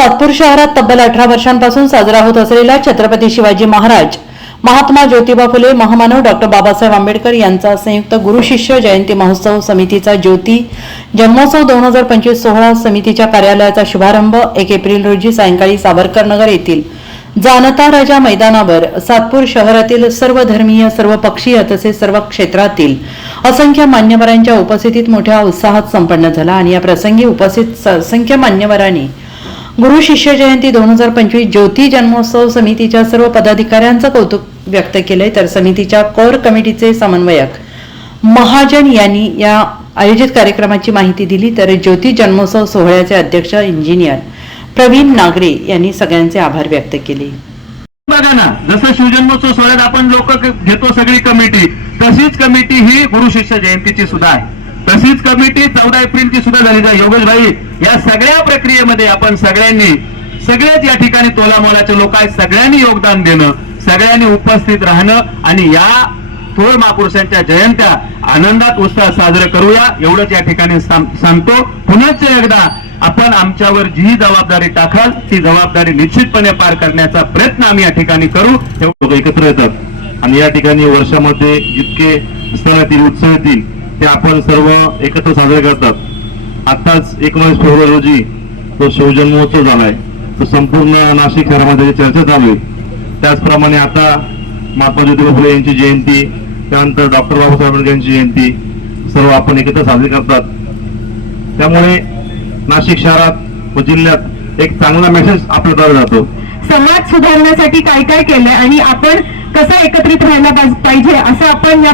सातपूर शहरात तब्बल 18 वर्षांपासून साजरा होत असलेला छत्रपती शिवाजी महाराज, महात्मा ज्योतिबा फुले, महामानव डॉक्टर बाबासाहेब आंबेडकर यांचा संयुक्त गुरु शिष्य जयंती महोत्सव समितीचा ज्योती जन्मोत्सव 2025 सोहळा समितीच्या कार्यालयाचा शुभारंभ 1 एप्रिल रोजी सायंकाळी सावरकर नगर येथील जानता राजा मैदानावर सातपूर शहरातील सर्व धर्मीय, सर्व पक्षीय तसेच सर्व क्षेत्रातील असंख्य मान्यवरांच्या उपस्थितीत मोठ्या उत्साहात संपन्न झाला आणि या प्रसंगी उपस्थित असंख्य मान्यवरांनी गुरु शिष्य जयंती 2025 ज्योती जन्मोत्सव समितीच्या सर्व पदाधिकाऱ्यांचं कौतुक व्यक्त केले। तर समितीच्या कोर कमिटीचे समन्वयक महाजन यांनी या आयोजित कार्यक्रमाची माहिती दिली। तर ज्योती जन्मोत्सव सोहळ्याचे अध्यक्ष इंजिनियर प्रवीण नागरे यांनी सगळ्यांचे आभार व्यक्त केले। बघा ना, जसं शिवजन्मोत्सव सोहळ्यात आपण लोक घेतो सगळी कमिटी, तशीच कमिटी ही गुरु शिष्य जयंतीची सुद्धा आहे। तशीच कमिटी 14 एप्रिलची सुद्धा झाली आहे। योगेश भाई, या सगळ्या प्रक्रियेमध्ये आपण सगळेच या ठिकाणी तोलामोलाचे लोक आहेत, सगळ्यांनी योगदान देणं, सगळ्यांनी उपस्थित राहणं आणि या थोर महापुरुषांच्या जयंत्या आनंदात उत्साहात साजरे करूया, एवढंच या ठिकाणी सांगतो। पुन्हा एकदा आपण आमच्यावर जी जबाबदारी टाकाल ती जबाबदारी निश्चितपणे पार करण्याचा प्रयत्न आम्ही या ठिकाणी करू। लोक एकत्र येतात आणि या ठिकाणी वर्षामध्ये जितके सण येतील, उत्सव येतील ते आपण सर्व एकत्र साजरे करतात। आताच 19 फेब्रुवारी रोजी तो शिवजन्मोत्सव झालाय, तो संपूर्ण नाशिक शहरामध्ये चर्चा चालू आहे। त्याचप्रमाणे आता महात्मा ज्योतिबा फुले यांची जयंती, त्यानंतर डॉक्टर बाबासाहेब आंबेडकर यांची जयंती सर्व आपण एकत्र साजरी करतात। त्यामुळे नाशिक शहरात व जिल्ह्यात एक चांगला मेसेज आपल्याकडे जातो। समाज सुधारण्यासाठी काय काय केलंय आणि आपण कसं एकत्रित राहायला पाहिजे असं आपण या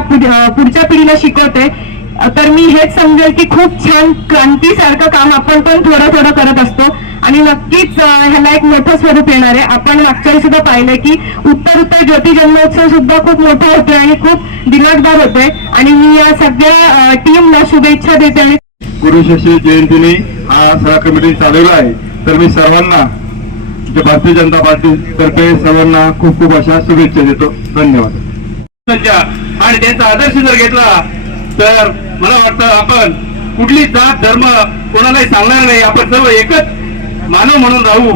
पुढच्या पिढीला शिकवतोय। तर मी हेच समजेल की खूप छान क्रांतीसारखं काम आपण पण थोडं थोडं करत असतो आणि नक्कीच ह्याला एक मोठं स्वरूप येणार आहे। आपण मागच्या वेळी सुद्धा पाहिलंय की उत्तर ज्योती जन्मोत्सव सुद्धा खूप मोठा होतोय आणि खूप दिमागदार होतोय आणि मी या सगळ्या टीमला शुभेच्छा देते। आणि गुरु शिष्य जयंतीने हा सगळा कमिटी चालवला आहे, तर मी सर्वांना भारतीय जनता पार्टी तर्फे सर्वांना खूप खूप अशा शुभेच्छा देतो। धन्यवाद। आणि त्यांचा आदर्श जर घेतला तर मला वाटतं आपण कुठली जात धर्म कोणालाही सांगणार नाही, आपण सर्व एकच मानव म्हणून राहू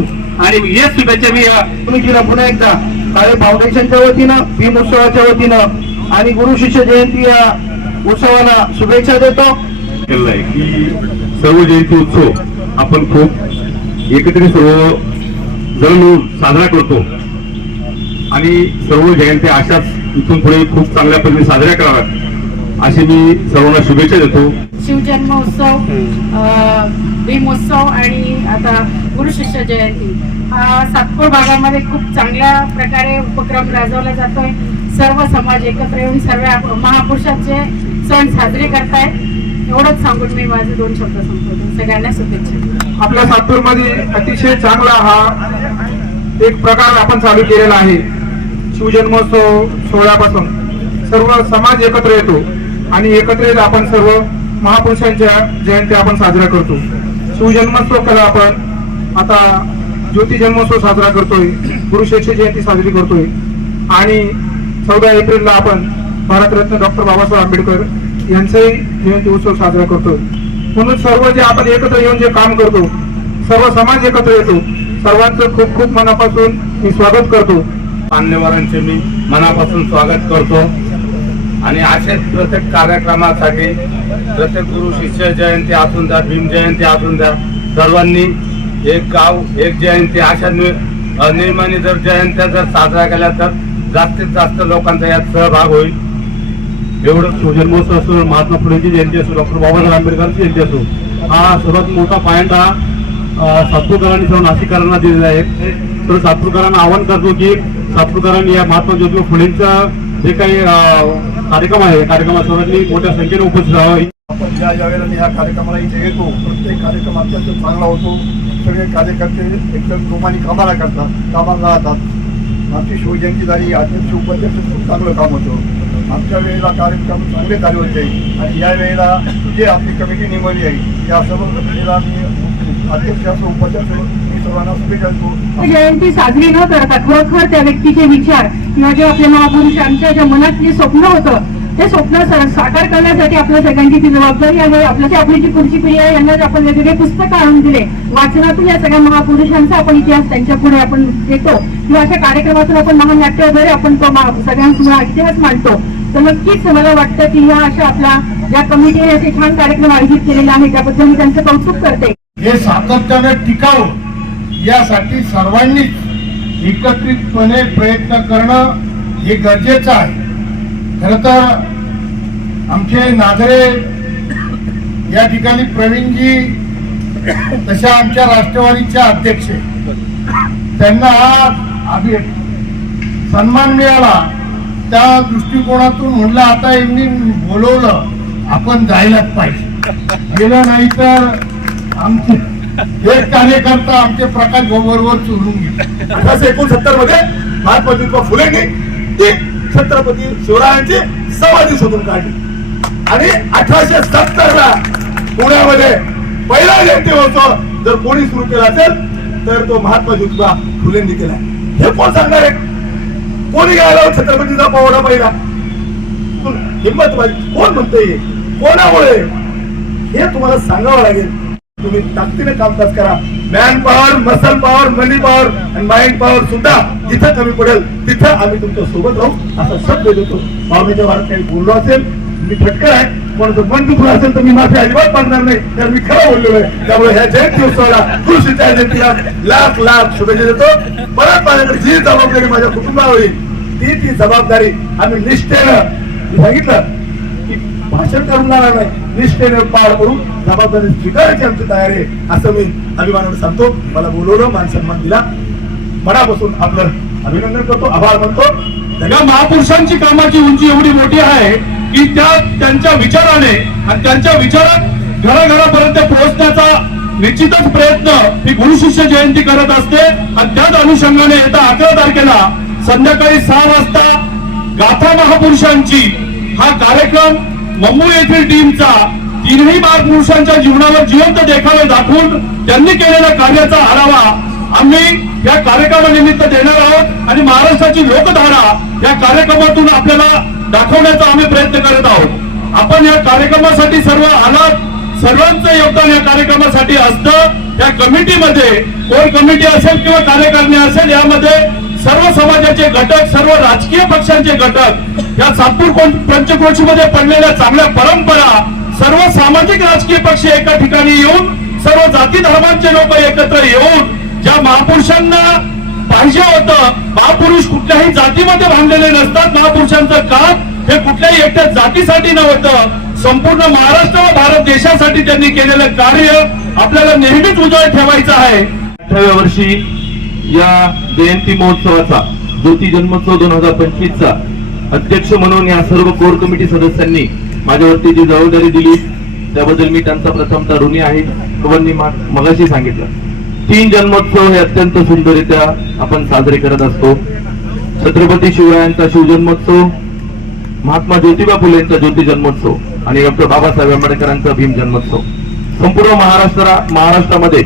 आणि हेच शुभेच्छा मी पुन्हा एकदा काळे फाउंडेशनच्या वतीनं, भीम उत्सवाच्या वतीनं आणि गुरु शिष्य जयंती या उत्सवाला शुभेच्छा देतो। की सर्व जयंती उत्सव आपण खूप एकत्रित सर्व जण साजरा करतो आणि सर्व जयंत्या अशाच इथून पुढे खूप चांगल्या पद्धतीने साजऱ्या कराव्यात अशी मी सर्वांना शुभेच्छा देतो। शिवजन्मोत्सव, भीमोत्सव आणि आता गुरु शिष्य जयंती हा सातपूर भागामध्ये खूप चांगल्या प्रकारे उपक्रम राबवला जातोय। सर्व समाज एकत्र येऊन सर्व महापुरुषांचे सण साजरे करतायत। एवढंच सांगून मी माझे 2 शब्द संपवतो। सगळ्यांना शुभेच्छा। आपल्या सातपूरमध्ये अतिशय चांगला हा एक प्रकार आपण चालू केलेला आहे। शिवजन्मोत्सव सोहळ्यापासून सर्व समाज एकत्र येतो आणि एकत्र येत आपण सर्व महापुरुषांच्या जयंती आपण साजरा करतो। शिवजन्मोत्सव केला आपण आता ज्योती जन्मोत्सव साजरा करतोय, गुरु शिष्य जयंती साजरी करतोय आणि 14 एप्रिलला आपण भारतरत्न डॉक्टर बाबासाहेब आंबेडकर यांचाही जयंती उत्सव साजरा करतोय। म्हणून सर्व जे आपण एकत्र येऊन जे काम करतो, सर्व समाज एकत्र येतो, सर्वांचं खूप खूप मनापासून मी स्वागत करतो। मान्यवरांचे मी मनापासून स्वागत करतो आणि असेच प्रत्येक कार्यक्रमासाठी प्रत्येक गुरु शिष्य जयंती असून द्या, भीम जयंती असून द्या, सर्वांनी एक गाव एक जयंती अशा नियमाने जर जयंत्या जर साजरा केल्या तर जास्तीत जास्त लोकांचा यात सहभाग होईल। एवढं शिवजन्मोत्सव असो, महात्मा फुलेंची जयंती असो, डॉक्टर बाबासाहेब आंबेडकरची जयंती असो, हा सर्वात मोठा पॉईंट हा सातपूरकरांनी सर्व नाशिककरांना दिलेला आहे। तर सातपूरकरांना आवाहन करतो की सातपूरकरांनी या महात्मा ज्योतिबा फुलेंचा जे काही कार्यक्रम आहे, कार्यक्रमात सर्वांनी मोठ्या संख्येने उपस्थित राहावे। आपण ज्या वेळेला या कार्यक्रमाला इथे येतो, प्रत्येक कार्यक्रम अत्यंत चांगला होतो। सगळे कार्यकर्ते एकदम जोमाने कामाला राहतात। आमची शिवजयंती झाली, अध्यक्ष उपाध्यक्ष खूप चांगलं काम होतं। आमच्या वेळेला कार्यक्रम चांगले झाले होते आणि या वेळेला जे आपली कमिटी नेमली आहे या सर्व कमिटीला मी अध्यक्ष असो, उपाध्यक्ष सर्वांना शुभेच्छा देतो। जयंती साजरी न करता खरोखर त्या व्यक्तीचे विचार किंवा जे आपल्या महापुरुषांच्या ज्या मनात जे स्वप्न होतं ते स्वप्न साकार करण्यासाठी आपल्या सगळ्यांची ती जबाबदारी आहे. आपली जी पुढची पिढी आहे यांना आपण वेगवेगळे पुस्तक आणून दिले, वाचनातून या सगळ्या महापुरुषांचा आपण इतिहास त्यांच्या पुढे आपण देतो किंवा अशा कार्यक्रमातून आपण महानाट्याद्वारे आपण तो सगळ्यांसमोर इतिहास मांडतो. तर नक्कीच मला वाटतं की ह्या अशा आपल्या ज्या कमिटीने असे छान कार्यक्रम आयोजित केलेले आहेत त्याबद्दल मी त्यांचं कौतुक करते. हे सातत्यानं टिकावं यासाठी सर्वांनीच एकत्रितपणे प्रयत्न करणं हे गरजेचं आहे. खरं तर आमचे नाझरे या ठिकाणी प्रवीणजी तशा आमच्या राष्ट्रवादीच्या अध्यक्ष, त्यांना आज सन्मान मिळाला त्या दृष्टिकोनातून म्हणलं आता यांनी बोलवलं आपण जायलाच पाहिजे. गेलं नाही तर आमचे एक कार्यकर्ता आमचे प्रकाश बरोबर चोरून गेले. 1869 मध्ये महात्मा ज्योतिबा फुलेंनी ती छत्रपती शिवरायांची समाधी शोधून काढली आणि 1870 ला पुण्यामध्ये पहिला जयंत्योत्सव जर कोणी सुरू केला असेल तर तो महात्मा ज्योतिबा फुलेंनी केला. हे कोण सांगणार आहे? कोणी गायला छत्रपतीचा पावडा पहिला? हिंमत पाहिजे. कोण म्हणतंय? कोणामुळे? हे तुम्हाला सांगावं लागेल. तुम्ही ताकदीने कामकाज करा. मॅन पॉवर, मसल पॉवर, मनी पॉवर आणि माइंड पॉवर सुद्धा जिथं कमी पडेल तिथं आम्ही तुमच्या सोबत राहू असा शब्द देतो. पाहुण्याच्या वारात काही बोललो असेल, मी फटकर आहे, पण जर मन दुखलं असेल तर मी माफी अजिबात मागणार नाही, तर मी खरं बोललेलो आहे. त्यामुळे ह्या जयंती उत्सवाला, कृषीच्या जयंतीला लाख लाख शुभेच्छा देतो. परत माझ्याकडे जी जबाबदारी माझ्या कुटुंबावर होईल ती जबाबदारी आम्ही निष्ठेनं सांगितलं की भाषण करून जाणार नाही, निष्ठेनं पार करून जबाबदारी स्वीकारायची आमची तयारी आहे असं मी अभिमानाने सांगतो. मला बोलवलं, मान सन्मान दिला, मनापासून आपलं अभिनंदन करतो, आभार मानतो. या महापुरुषांची कामाची उंची एवढी मोठी आहे की त्यांच्या विचाराने आणि त्यांच्या विचारात घराघरापर्यंत पोहोचण्याचा निश्चितच प्रयत्न ही गुरु शिष्य जयंती करत असते. आणि त्याच अनुषंगाने येत्या 11 तारखेला संध्याकाळी 6 वाजता गाथा महापुरुषांची हा कार्यक्रम मुंबई येथील टीमचा तीनही महापुरुषांच्या जीवनावर जिवंत देखावे दाखवून त्यांनी केलेल्या कार्याचा आढावा आम्ही या कार्यक्रमानिमित्त देणार आहोत आणि महाराष्ट्राची लोकधारा या कार्यक्रमातून आपल्याला दाखवण्याचा आम्ही प्रयत्न करत आहोत. आपण या कार्यक्रमासाठी सर्व आलात, सर्वांचं योगदान या कार्यक्रमासाठी असतं. या कमिटीमध्ये कोर कमिटी असेल किंवा कार्यकारिणी असेल, यामध्ये सर्व समाजाचे घटक, सर्व राजकीय पक्षांचे घटक, या सातपूर पंचक्रोशीमध्ये पडलेल्या चांगल्या परंपरा, सर्व सामाजिक राजकीय पक्ष एका ठिकाणी येऊन, सर्व जाती धर्मांचे लोक एकत्र येऊन ज्या महापुरुषांना पाहिजे होतं, महापुरुष कुठल्याही जातीमध्ये बांधलेले नसतात. महापुरुषांचं काम हे कुठल्याही एकट्या जातीसाठी नव्हतं, संपूर्ण महाराष्ट्र व भारत देशासाठी त्यांनी केलेलं कार्य आपल्याला नेहमीच उजळ ठेवायचं आहे. 18व्या वर्षी या जयंती महोत्सवाचा ज्योती जन्मोत्सव 2025 चा अध्यक्ष म्हणून या सर्व कोर कमिटी सदस्यांनी माझ्यावरती जी जबाबदारी दिली त्याबद्दल मी त्यांचा प्रथमतः ऋणी आहे. सर्वांनी मगाशी सांगितलं 3 जन्मोत्सव हे अत्यंत सुंदररित्या आपण साजरे करत असतो. छत्रपती शिवरायांचा शिवजन्मोत्सव, महात्मा ज्योतिबा फुलेंचा ज्योती जन्मोत्सव आणि डॉक्टर बाबासाहेब आंबेडकरांचा भीम जन्मोत्सव. संपूर्ण महाराष्ट्रामध्ये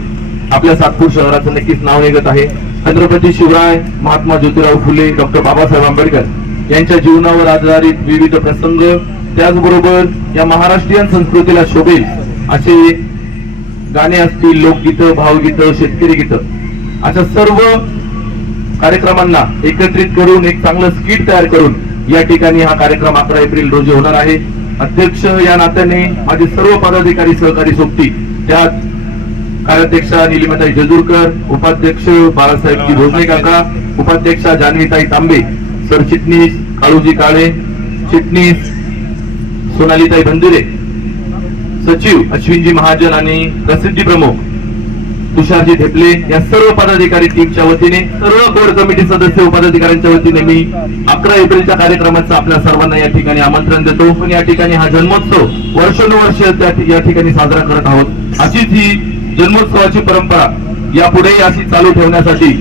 आपल्या सातपूर शहराचं नक्कीच नाव निघत आहे. छत्रपती शिवराय, महात्मा ज्योतिराव फुले, डॉक्टर बाबासाहेब आंबेडकर यांच्या जीवनावर आधारित विविध प्रसंग, त्याचबरोबर या महाराष्ट्रीयन संस्कृतीला शोभेल असे गाणे असतील, लोकगीतं, भावगीतं, शेतकरी गीतं, अशा सर्व कार्यक्रमांना एकत्रित करून एक चांगलं स्किट तयार करून या ठिकाणी हा कार्यक्रम 11 एप्रिल रोजी होणार आहे. अध्यक्ष या नात्याने माझे सर्व पदाधिकारी सहकारी सोबती, त्यात कार्याध्यक्षा निलिमाताई जजूरकर, उपाध्यक्ष बाळासाहेबजी भोसले काका, उपाध्यक्षा जान्हवीताई तांबे, सरचिटणीस काळूजी काळे, चिटणीस सोनालीताई बंदिरे, सचिव अश्विनजी महाजन आणि प्रसिद्धी प्रमुख तुषारजी ठेपले या सर्व पदाधिकारी टीमच्या वतीने, सर्व कोर कमिटी सदस्य उपाधिकाऱ्यांच्या वतीने मी 11 एप्रिलच्या कार्यक्रमाचं आपल्या सर्वांना या ठिकाणी आमंत्रण देतो. पण या ठिकाणी हा जन्मोत्सव वर्षानुवर्ष या ठिकाणी साजरा करत आहोत. अशीच ही जन्मोत्सवाची परंपरा यापुढे अशी चालू ठेवण्यासाठी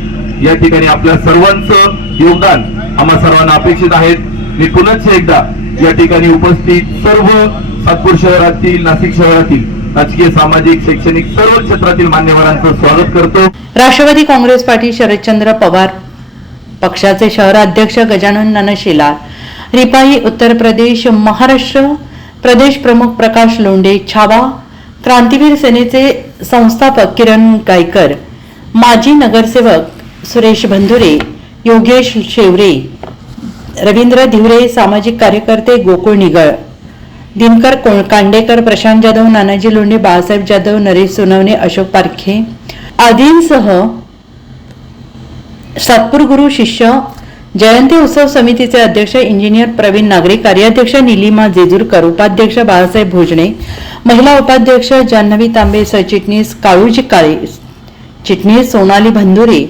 या ठिकाणी आपल्या सर्वांचं योगदान आम्हा सर्वांना अपेक्षित आहे. मी पुनश्च एकदा या ठिकाणी उपस्थित सर्व सातपूर शहरातील, नाशिक शहरातील राजकीय, सामाजिक, शैक्षणिक सर्व क्षेत्रातील मान्यवरांचं स्वागत करतो. राष्ट्रवादी काँग्रेस पार्टी शरदचंद्र पवार पक्षाचे शहराध्यक्ष गजानन ननशिलार रिपाई उत्तर प्रदेश महाराष्ट्र प्रदेश प्रमुख प्रकाश लोंढे छावा, क्रांतीवीर सेनेचे संस्थापक किरण गायकर, माजी नगरसेवक सुरेश बंधुरे, योगेश शेवरे, रवींद्र धिवरे, सामाजिक कार्यकर्ते गोकुळ निगळ, दिनकर कांडेकर, प्रशांत जाधव, नानाजी लोंढे, बाळासाहेब जाधव, नरेश सोनवणे, अशोक पारखे आदींसह सातपूर गुरु शिष्य जयंती उत्सव समितीचे अध्यक्ष इंजिनियर प्रवीण नागरे, कार्याध्यक्ष निलिमा जेजूरकर, उपाध्यक्ष बाळासाहेब भोजने, महिला उपाध्यक्ष जान्हवी तांबे, सरचिटणीस काळूजी काळे, चिटणीस सोनाली भंदुरे,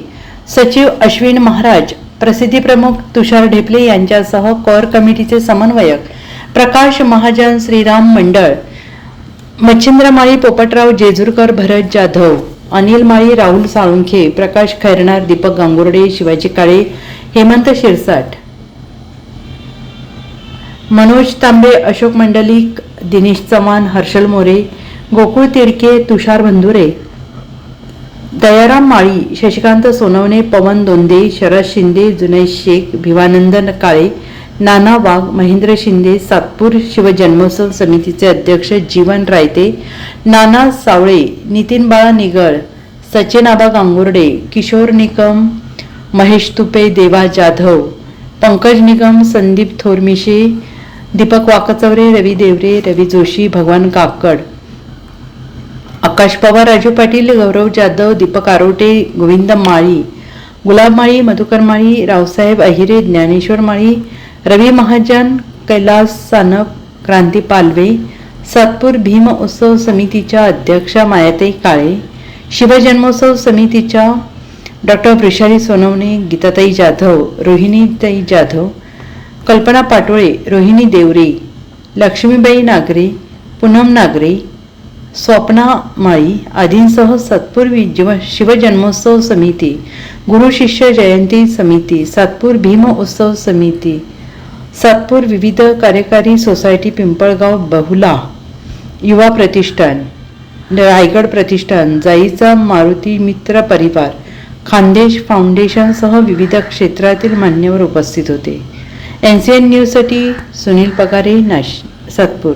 सचिव अश्विन महाराज, प्रसिद्धी प्रमुख तुषार ढेपले यांच्यासह कोर कमिटीचे समन्वयक प्रकाश महाजन, श्रीराम मंडळ, मच्छिंद्र माळी, पोपटराव जेजूरकर, भरत जाधव, अनिल माळी, राहुल साळुंखे, प्रकाश खैरनार, दीपक गांगुर्डे, शिवाजी काळे, हेमंत शिरसाट, मनोज तांबे, अशोक मंडलिक, दिनेश चव्हाण, हर्षल मोरे, गोकुळ तिडके, तुषार बंधुरे, दयाराम माळी, शशिकांत सोनवणे, पवन दोंदे, शरद शिंदे, जुनैद शेख, भिवानंद काळे, नाना वाघ, महेंद्र शिंदे, सातपूर शिवजन्मोत्सव समितीचे अध्यक्ष जीवन रायते, नाना सावळे, नितीन बाळा निगळ, सचिन आबा गांगुर्डे, किशोर निकम, महेश तुपे, देवा जाधव, पंकज निगम, संदीप थोरमिशे, दीपक वाकचौरे, रवी देवरे, रवी जोशी, भगवान काकड, आकाश पवार, राजू पाटील, गौरव जाधव, दीपक आरोटे, गोविंद माळी, गुलाब माळी, मधुकर माळी, रावसाहेब अहिरे, ज्ञानेश्वर माळी, रवी महाजन, कैलास सानप, क्रांती पालवे, सातपूर भीम उत्सव समितीच्या अध्यक्षा मायाताई काळे, शिवजन्मोत्सव समितीच्या डॉक्टर वृषाली सोनवणे, गीताताई जाधव, रोहिणीताई जाधव, कल्पना पाटोळे, रोहिणी देवरे, लक्ष्मीबाई नागरे, पूनम नागरे, स्वप्ना माळी आदींसह सातपूर शिवजन्मोत्सव समिती, गुरु शिष्य जयंती समिती, सातपूर भीम उत्सव समिती, सातपूर विविध कार्यकारी सोसायटी, पिंपळगाव बहुला, युवा प्रतिष्ठान, रायगड प्रतिष्ठान, जाईचा मारुती मित्र परिवार, खानदेश फाउंडेशनसह विविध क्षेत्रातील मान्यवर उपस्थित होते. NCN न्यूजसाठी सुनील पगारे, सातपूर.